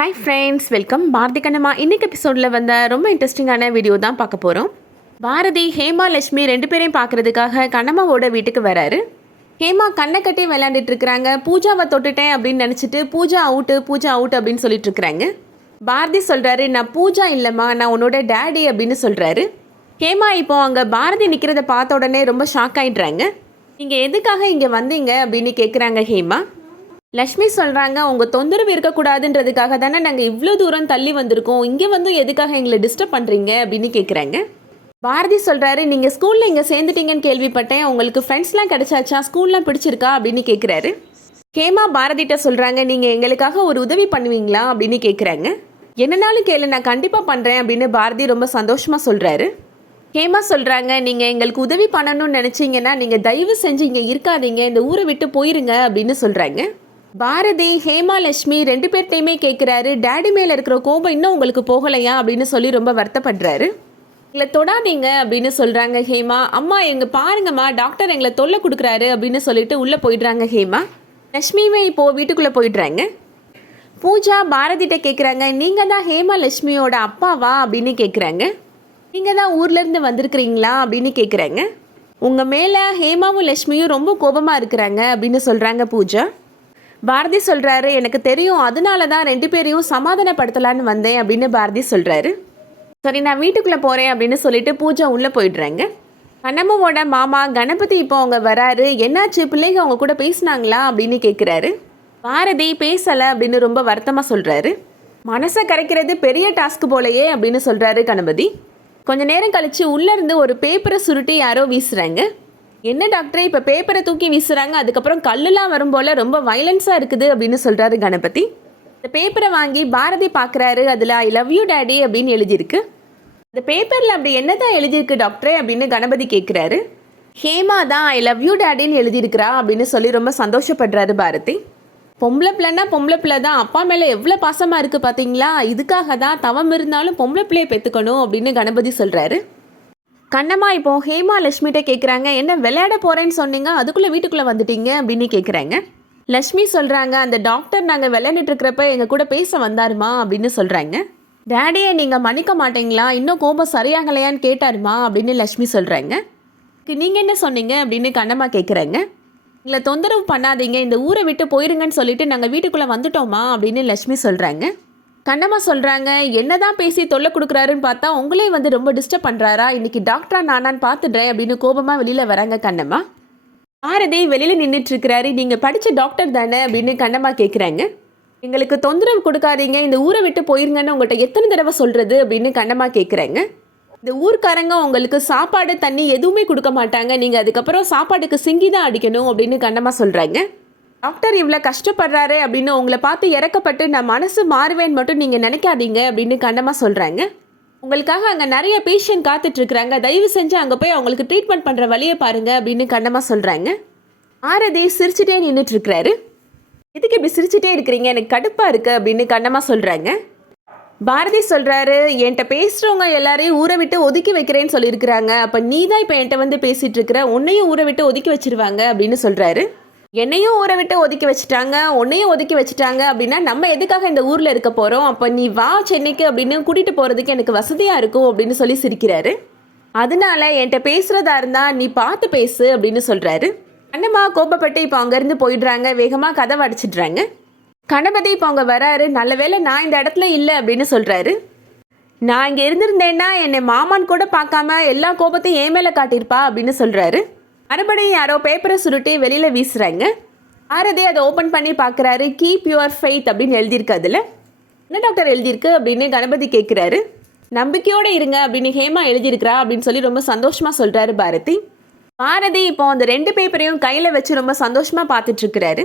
Hi friends, welcome. Bharathi Kannamma இன்னைக்கு எபிசோடில் வந்த ரொம்ப இன்ட்ரெஸ்டிங்கான வீடியோ தான் பார்க்க போகிறோம். பாரதி ஹேமா லட்சுமி 2 பேரையும் பார்க்குறதுக்காக கண்ணம்மாவோட வீட்டுக்கு வராரு. ஹேமா கண்ணை கட்டி விளையாண்டுட்டு இருக்கிறாங்க. பூஜாவை தொட்டுட்டேன் அப்படின்னு நினச்சிட்டு பூஜா அவுட்டு அப்படின்னு சொல்லிட்டு இருக்கிறாங்க. பாரதி சொல்கிறாரு, நான் பூஜா இல்லைம்மா, நான் உன்னோட டேடி அப்படின்னு சொல்கிறாரு. ஹேமா இப்போ அங்கே பாரதி நிற்கிறத பார்த்த உடனே ரொம்ப ஷாக் ஆகிடுறாங்க. நீங்கள் எதுக்காக இங்கே வந்தீங்க அப்படின்னு கேட்குறாங்க ஹேமா. லக்ஷ்மி சொல்கிறாங்க, உங்கள் தொந்தரவு இருக்கக்கூடாதுன்றதுக்காக தானே நாங்கள் இவ்வளோ தூரம் தள்ளி வந்திருக்கோம், இங்கே வந்து எதுக்காக எங்களை டிஸ்டர்ப் பண்ணுறீங்க அப்படின்னு கேட்குறாங்க. பாரதி சொல்கிறாரு, நீங்கள் ஸ்கூலில் இங்கே சேர்ந்துட்டீங்கன்னு கேள்விப்பட்டேன், உங்களுக்கு ஃப்ரெண்ட்ஸ்லாம் கிடச்சாச்சா, ஸ்கூல்லாம் பிடிச்சிருக்கா அப்படின்னு கேட்குறாரு. ஹேமா பாரதிட்ட சொல்கிறாங்க, நீங்கள் எங்களுக்காக ஒரு உதவி பண்ணுவீங்களா அப்படின்னு கேட்குறாங்க. என்னன்னாலும் கேளு, நான் கண்டிப்பாக பண்ணுறேன் அப்படின்னு பாரதி ரொம்ப சந்தோஷமாக சொல்கிறாரு. ஹேமா சொல்கிறாங்க, நீங்கள் எங்களுக்கு உதவி பண்ணணும்னு நினச்சிங்கன்னா நீங்கள் தயவு செஞ்சு இங்கே இருக்காதீங்க, இந்த ஊரை விட்டு போயிருங்க அப்படின்னு சொல்கிறாங்க. பாரதி ஹேமா லட்சுமி 2 பேர்ட்டையுமே கேட்குறாரு, டேடி மேலே இருக்கிற கோபம் இன்னும் உங்களுக்கு போகலையா அப்படின்னு சொல்லி ரொம்ப வருத்தப்படுறாரு. எங்களை தொடாதீங்க அப்படின்னு சொல்கிறாங்க ஹேமா. அம்மா எங்க பாருங்கம்மா, டாக்டர் எங்களை தொல்லை கொடுக்குறாரு அப்படின்னு சொல்லிட்டு உள்ளே போயிடுறாங்க ஹேமா. லட்சுமியுமே இப்போது வீட்டுக்குள்ளே போயிடுறாங்க. பூஜா பாரதிட்ட கேட்குறாங்க, நீங்கள் தான் ஹேமா லட்சுமியோட அப்பாவா அப்படின்னு கேட்குறாங்க. நீங்கள் தான் ஊர்லேருந்து வந்திருக்கிறீங்களா அப்படின்னு கேட்குறாங்க. உங்கள் மேலே ஹேமாவும் லட்சுமியும் ரொம்ப கோபமாக இருக்கிறாங்க அப்படின்னு சொல்கிறாங்க பூஜா. பாரதி சொல்கிறாரு, எனக்கு தெரியும், அதனால தான் 2 பேரையும் சமாதானப்படுத்தலான்னு வந்தேன் அப்படின்னு பாரதி சொல்கிறாரு. சரி, நான் வீட்டுக்குள்ளே போகிறேன் அப்படின்னு சொல்லிட்டு பூஜா உள்ளே போயிடுறாங்க. கண்ணம்மாவோட மாமா கணபதி இப்போ அவங்க வராரு. என்னாச்சு, பிள்ளைங்க அவங்க கூட பேசினாங்களா அப்படின்னு கேட்குறாரு. பாரதி பேசலை அப்படின்னு ரொம்ப வருத்தமாக சொல்கிறாரு. மனசை கரைக்கிறது பெரிய டாஸ்க் போலையே அப்படின்னு சொல்கிறாரு கணபதி. கொஞ்ச நேரம் கழித்து உள்ளேருந்து ஒரு பேப்பரை சுருட்டி யாரோ வீசுகிறாங்க. என்ன டாக்டரே, இப்போ பேப்பரை தூக்கி வீசுகிறாங்க, அதுக்கப்புறம் கல்லுலாம் வரும் போல் ரொம்ப வயலன்ஸாக இருக்குது அப்படின்னு சொல்கிறாரு கணபதி. இந்த பேப்பரை வாங்கி பாரதி பார்க்குறாரு. அதில் ஐ லவ் யூ டேடி அப்படின்னு எழுதியிருக்கு. இந்த பேப்பரில் அப்படி என்ன தான் எழுதியிருக்கு டாக்டரே அப்படின்னு கணபதி கேட்குறாரு. ஹேமா தான் ஐ லவ் யூ டேடின்னு எழுதியிருக்கிறா அப்படின்னு சொல்லி ரொம்ப சந்தோஷப்படுறாரு பாரதி. பொம்பளை பிள்ளைன்னா பொம்பளை பிள்ளை தான், அப்பா மேலே எவ்வளோ பாசமாக இருக்குது பார்த்தீங்களா, இதுக்காக தான் தவம் இருந்தாலும் பொம்பளை பிள்ளையை பெற்றுக்கணும் அப்படின்னு கணபதி சொல்கிறாரு. கண்ணம்மா இப்போ ஹேமா லட்சுமிகிட்ட கேட்குறாங்க, என்ன விளையாட போகிறேன்னு சொன்னீங்க, அதுக்குள்ளே வீட்டுக்குள்ளே வந்துட்டீங்க அப்படின்னு கேட்குறாங்க. லட்சுமி சொல்கிறாங்க, அந்த டாக்டர் நாங்கள் விளையாண்டுட்டு இருக்கிறப்ப எங்கள் கூட பேச வந்தாருமா அப்படின்னு சொல்கிறாங்க. டேடியை நீங்கள் மன்னிக்க மாட்டீங்களா, இன்னும் கோபம் சரியாகலையான்னு கேட்டாருமா அப்படின்னு லட்சுமி சொல்கிறாங்க. நீங்கள் என்ன சொன்னீங்க அப்படின்னு கண்ணம்மா கேட்குறாங்க. எங்களை தொந்தரவு பண்ணாதீங்க, இந்த ஊரை விட்டு போயிருங்கன்னு சொல்லிட்டு நாங்கள் வீட்டுக்குள்ளே வந்துட்டோமா அப்படின்னு லட்சுமி சொல்கிறாங்க. கண்ணம்மா சொல்கிறாங்க, என்னதான் பேசி தொல்லை கொடுக்குறாருன்னு பார்த்தா உங்களே வந்து ரொம்ப டிஸ்டர்ப் பண்ணுறாரா, இன்றைக்கி டாக்டரா நானான்னு பார்த்துடுறேன் அப்படின்னு கோபமாக வெளியில் வராங்க கண்ணம்மா. பாரதி வெளியில் நின்றுட்டுருக்கிறாரு. நீங்கள் படித்த டாக்டர் தானே அப்படின்னு கண்ணம்மா கேட்குறாங்க. எங்களுக்கு தொந்தரவு கொடுக்காதீங்க, இந்த ஊரை விட்டு போயிருங்கன்னு உங்கள்கிட்ட எத்தனை தடவை சொல்கிறது அப்படின்னு கண்ணம்மா கேட்குறாங்க. இந்த ஊர்க்காரங்க உங்களுக்கு சாப்பாடு தண்ணி எதுவுமே கொடுக்க மாட்டாங்க, நீங்கள் அதுக்கப்புறம் சாப்பாட்டுக்கு சிங்கி தான் அடிக்கணும் அப்படின்னு கண்ணம்மா சொல்கிறாங்க. டாக்டர் இவ்வளோ கஷ்டப்படுறாரு அப்படின்னு உங்களை பார்த்து இறக்கப்பட்டு நான் மனசு மாறுவேன்னு மட்டும் நீங்கள் நினைக்காதீங்க அப்படின்னு கண்ணம்மா சொல்கிறாங்க. உங்களுக்காக அங்கே நிறைய பேஷண்ட் காத்துட்ருக்குறாங்க, தயவு செஞ்சு அங்கே போய் அவங்களுக்கு ட்ரீட்மெண்ட் பண்ணுற வழியை பாருங்கள் அப்படின்னு கண்ணம்மா சொல்கிறாங்க. பாரதி சிரிச்சுட்டே நின்றுட்டுருக்கிறாரு. இதுக்கு இப்படி சிரிச்சுட்டே இருக்கிறீங்க, எனக்கு கடுப்பாக இருக்குது அப்படின்னு கண்ணம்மா சொல்கிறாங்க. பாரதி சொல்கிறாரு, என்கிட்ட பேசுகிறவங்க எல்லாரையும் ஊரை விட்டு ஒதுக்கி வைக்கிறேன்னு சொல்லியிருக்கிறாங்க, அப்போ நீ தான் இப்போ என்கிட்ட வந்து பேசிகிட்டு இருக்கிற, உன்னையும் ஊரை விட்டு ஒதுக்கி வச்சிருவாங்க அப்படின்னு சொல்கிறாரு. என்னையும் ஊரை விட்டு ஒதுக்கி வச்சுட்டாங்க, உன்னையும் ஒதுக்கி வச்சுட்டாங்க அப்படின்னா நம்ம எதுக்காக இந்த ஊரில் இருக்க போகிறோம், அப்போ நீ வா சென்னைக்கு அப்படின்னு கூட்டிகிட்டு போகிறதுக்கு எனக்கு வசதியாக இருக்கும் அப்படின்னு சொல்லி சிரிக்கிறாரு. அதனால என்கிட்ட பேசுகிறதா இருந்தால் நீ பார்த்து பேசு அப்படின்னு சொல்கிறாரு. கண்ணம்மா கோபப்பட்டு இப்போ அங்கேருந்து போயிடுறாங்க. வேகமாக கதவை அடிச்சிடுறாங்க. கணபதி இப்போ அவங்க வராரு. நல்ல வேளை நான் இந்த இடத்துல இல்லை அப்படின்னு சொல்கிறாரு. நான் இங்கே இருந்திருந்தேன்னா என்னை மாமான்னு கூட பார்க்காம எல்லா கோபத்தையும் என் மேலே காட்டியிருப்பா அப்படின்னு சொல்கிறாரு. மறுபடியும் யாரோ பேப்பரை சுருட்டி வெளியில் வீசுகிறாங்க. பாரதி அதை ஓப்பன் பண்ணி பார்க்குறாரு. கீப் யுவர் ஃபெய்த் அப்படின்னு எழுதியிருக்கு. அதில் என்ன டாக்டர் எழுதியிருக்கு அப்படின்னு கணபதி கேட்குறாரு. நம்பிக்கையோடு இருங்க அப்படின்னு ஹேமா எழுதியிருக்கிறா அப்படின்னு சொல்லி ரொம்ப சந்தோஷமாக சொல்கிறாரு பாரதி. பாரதி இப்போ அந்த 2 பேப்பரையும் கையில் வச்சு ரொம்ப சந்தோஷமாக பார்த்துட்ருக்கிறாரு.